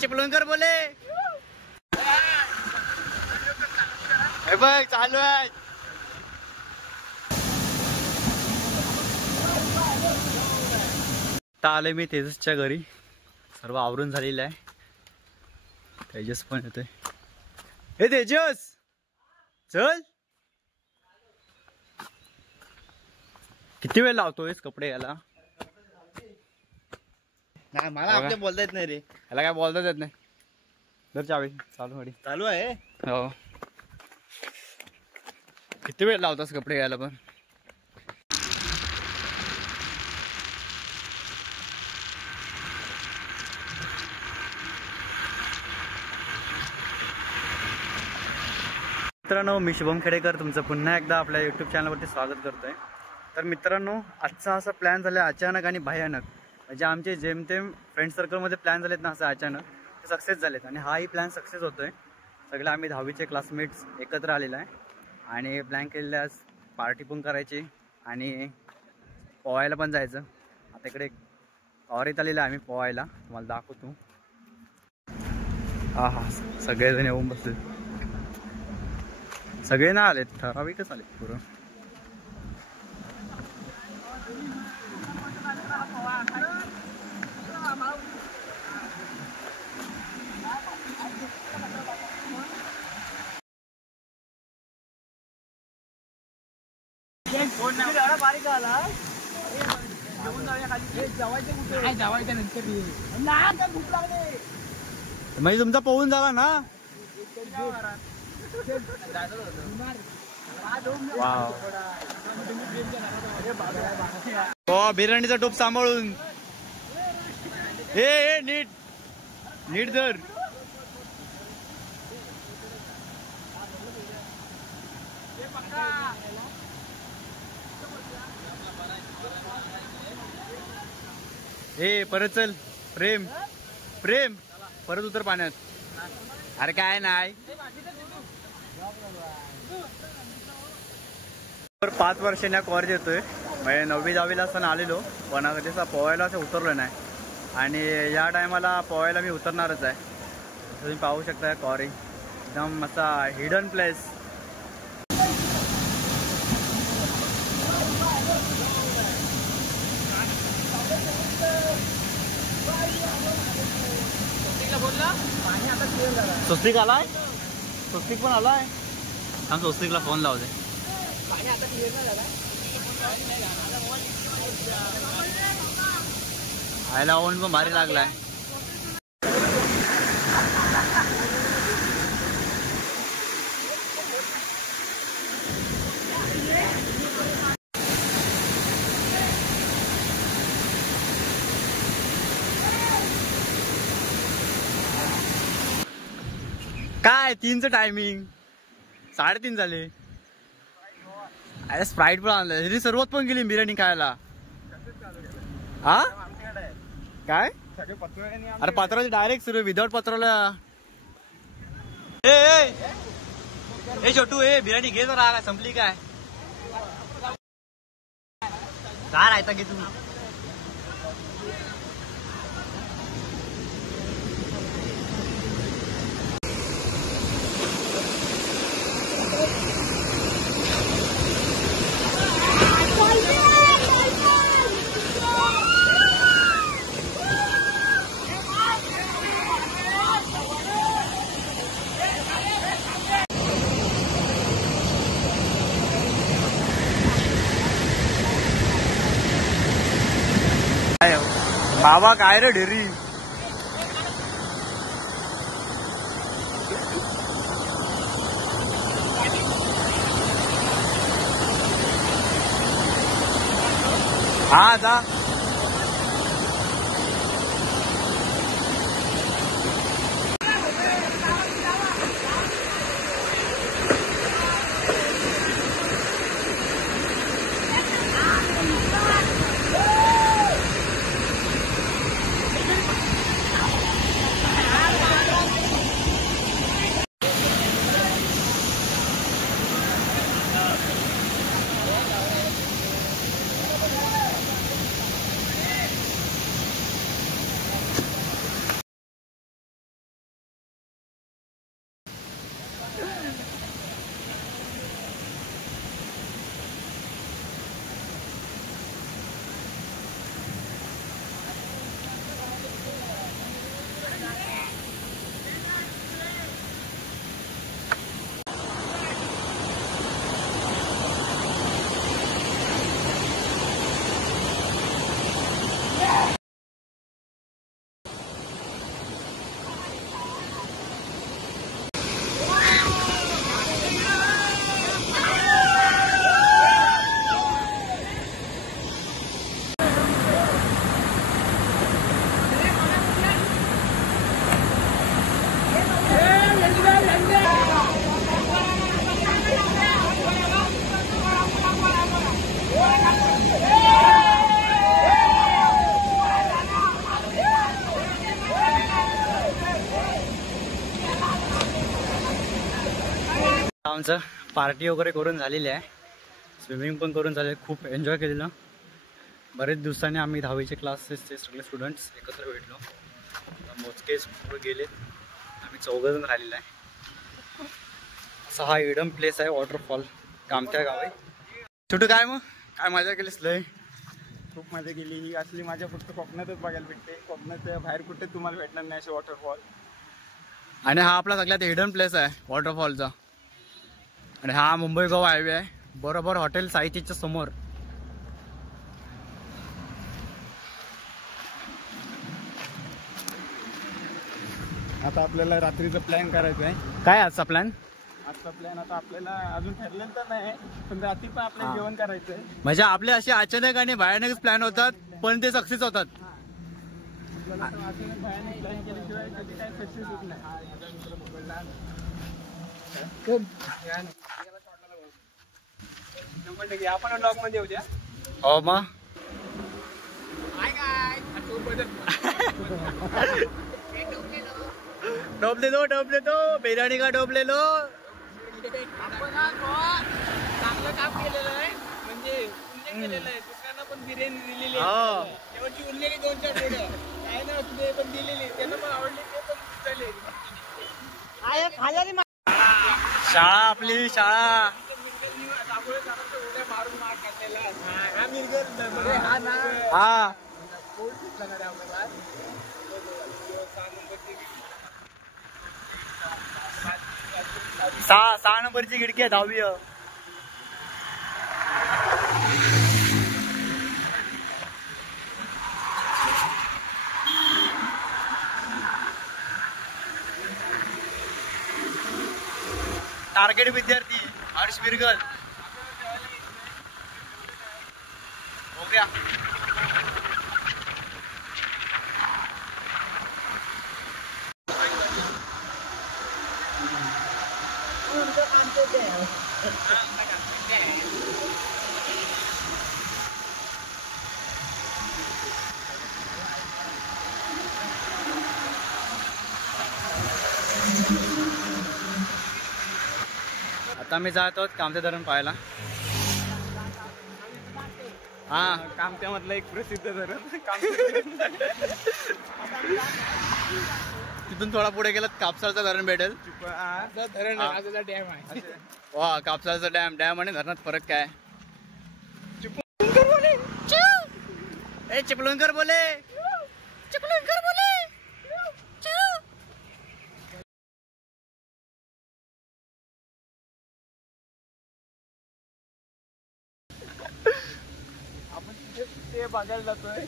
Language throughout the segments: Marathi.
चिपळूणकर बोले हे बघ चालू आहे. आता आले मी तेजसच्या घरी. सर्व आवरून झालेलं आहे. तेजस पण येतोय. हे तेजस चल. किती वेळ लावतोयस कपडे याला? नाही मला आपल्या बोलता येत नाही रे. याला काय बोलताच येत नाही. जर चावी चालू गाडी चालू आहे. हो. किती वेळ लावतास कपडे घ्यायला पण? मित्रांनो मी शुभम खेडेकर तुमचं पुन्हा एकदा आपल्या यूट्यूब चॅनलवरती स्वागत करतोय. तर मित्रांनो आजचा असा प्लॅन झाला अचानक आणि भयानक. म्हणजे आमचे जेमतेम फ्रेंड सर्कलमध्ये प्लॅन झालेत ना असं अचानक ते सक्सेस झालेत. आणि हाही प्लॅन सक्सेस होतोय. सगळे आम्ही 10वीचे क्लासमेट्स एकत्र आलेला आहे आणि प्लॅन केलेलं आज पार्टी पण करायची आणि पोहायला पण जायचं. आता इकडे कॉरीत आलेलं आहे आम्ही पोहायला. तुम्हाला दाखवतो. हा हा सगळेजण येऊन बसले. सगळे ना आलेत ठराविकच आलेत पुरं. म्हणजे तुमचा पोहून झाला ना. वाव बिर्याणीचा टोप सांभाळून. हे नीट नीट धर. हे परत चल. प्रेम प्रेम परत उतर पाण्यात. अरे काय नाही. 5 वर्षांनी कॉर येतोय. म्हणजे 9वी 10वीला असताना आलेलो पण कधीचा पोहायला असं उतरलो नाही. आणि या टायमाला पोहायला मी उतरणारच आहे. तुम्ही पाहू शकता कॉरी एकदम असा हिडन प्लेस. स्वस्तिक आलाय. स्वस्तिक पण आलाय. आम स्वस्तिकला फोन लावते. आयला ओन पण भारी लागलाय. काय 3चं टायमिंग 3:30 झाले. अरे स्प्राईट पण आणलं. सर्वात पण गेली बिर्याणी खायला. हा काय अरे पत्राचे डायरेक्ट सुरू विदाउट पत्राला. ए छोटू ए बिर्याणी घे जरा. काय संपली काय? काय राहता घे तू. बाबा काय रे ढेरी. हा जा. आमचं पार्टी वगैरे करून झालेली आहे, स्विमिंग पण करून झाले, खूप एन्जॉय केलेलं. बरेच दिवसांनी आम्ही 10वीचे क्लासेसचे सगळे स्टुडंट्स एकत्र भेटलो. मोजकेच पुढे गेले, आम्ही 4 जण राहिलेलं आहे. असा हा इडम प्लेस आहे, वॉटरफॉल कामत्या गावी. छोटू काय मग काय मजा केलीस? लय खूप मजा केली. ही असली माझ्या फक्त कोकणातच बघायला भेटते. कोकणाच्या बाहेर कुठे तुम्हाला भेटणार नाही असे वॉटरफॉल. आणि हा आपला सगळ्यात हिडन प्लेस आहे वॉटरफॉलचा. आणि हा मुंबई गोवा हायवे आहे, बरोबर हॉटेल साहित्यच्या समोर. आता आपल्याला रात्रीचं प्लॅन करायचं आहे. काय आजचा प्लॅन? आजचा प्लॅन आता आपल्याला अजून ठरलेलं तर नाही, पण रात्री पण आपल्याला जेवण करायचं आहे. म्हणजे आपले असे अचानक आणि भयानकच प्लॅन होतात, पण ते सक्सेस होतात. आपल्याला तर अचानक भयानक प्लॅन केल्याशिवाय कधी काय सक्सेस होत नाही. आपण ब्लॉग मध्ये येऊ द्या. हो मग टोपले दो बिर्याणी का टोपले लो. चांगलं काम केलेलं आहे, म्हणजे केलेलं आहे. दुसऱ्यांना पण बिर्याणी दिलेली आहे. शेवटची उरलेली 2-4 थोडं काय ना ते पण दिलेली, त्यांना पण आवडली, ते पण झाले. शाळा आपली शाळा. हा 6 नंबरची खिडकी आहे 10वी. टार्गेट विद्यार्थी हर्ष बिरगल हो गया. आता मी जातो कामते धरण पाहायला. हा कामत्यामधलं एक प्रसिद्ध धरण. तिथून थोडा पुढे गेलं कापसाळचं धरण भेटेल. धरण डॅम आहे. वा कापसाळचा डॅम आणि धरणात फरक काय? चिपळूणकर बोले. आपण ते बघायला जातोय.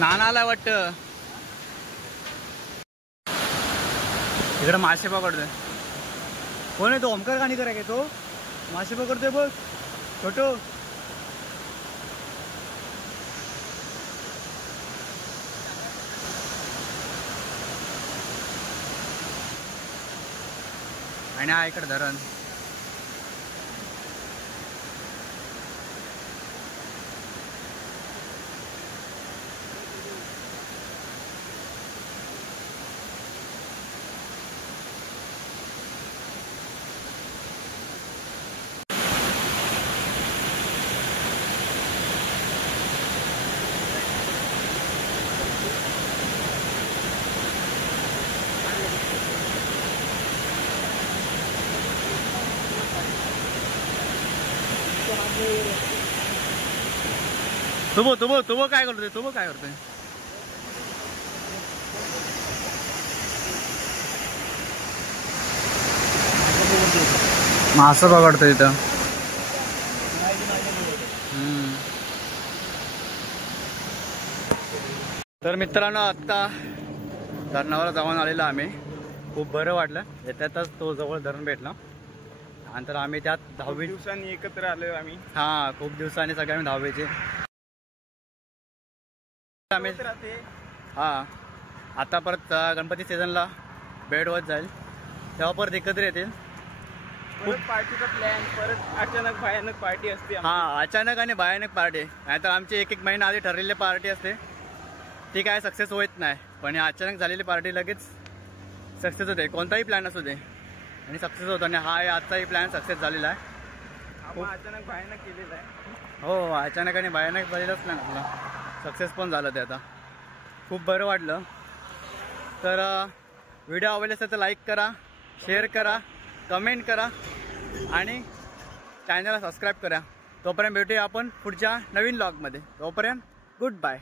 नानाला वाटतं इकडे मासे पकडतोय. कोण आहे तो? ओमकार काणीकर आहे का तो? मासे पकडतोय बघ छोटो. आणि हा इकडे धरण. तुबो काय करतोय? तुबो काय करतोय? मासं पकडतोय इथं. तर मित्रांनो आत्ता धरणावर जाऊन आलेलो आम्ही. खूप बरं वाटलं. येत्यातच तो जवळ धरण भेटला. आणि तर आम्ही त्यात खूप 10वी दिवसांनी एकत्र आलोय आम्ही. हां खूप दिवसांनी सगळे आम्ही 10वीचे आम्ही होत राहते. हां आता परत गणपती सीझनला भेट होत जाईल तेव्हा परत एकत्र येतील. परत पार्टीचा प्लॅन, परत अचानक भयानक पार्टी असते आमची. हां अचानक आणि भयानक पार्टी नाहीतर आमची एक महिना आधी ठरलेली पार्टी असते ती काय सक्सेस होत नाही पण ही अचानक झालेली पार्टी लगेच सक्सेस होते. कोणताही प्लॅन असू दे आणि सक्सेस होतो आणि हा आजचाही प्लॅन सक्सेस झालेला आहे. आपण अचानक भयानक केलेला आहे. हो अचानक आणि भयानक झालेलाच प्लॅन आपला सक्सेस पण झालं ते आता खूप बरं वाटलं. तर व्हिडिओ आवडला असेल तर लाईक करा, शेअर करा, कमेंट करा आणि चॅनलला सबस्क्राईब करा. तोपर्यंत भेटूया आपण पुढच्या नवीन व्लॉगमध्ये. तोपर्यंत गुड बाय.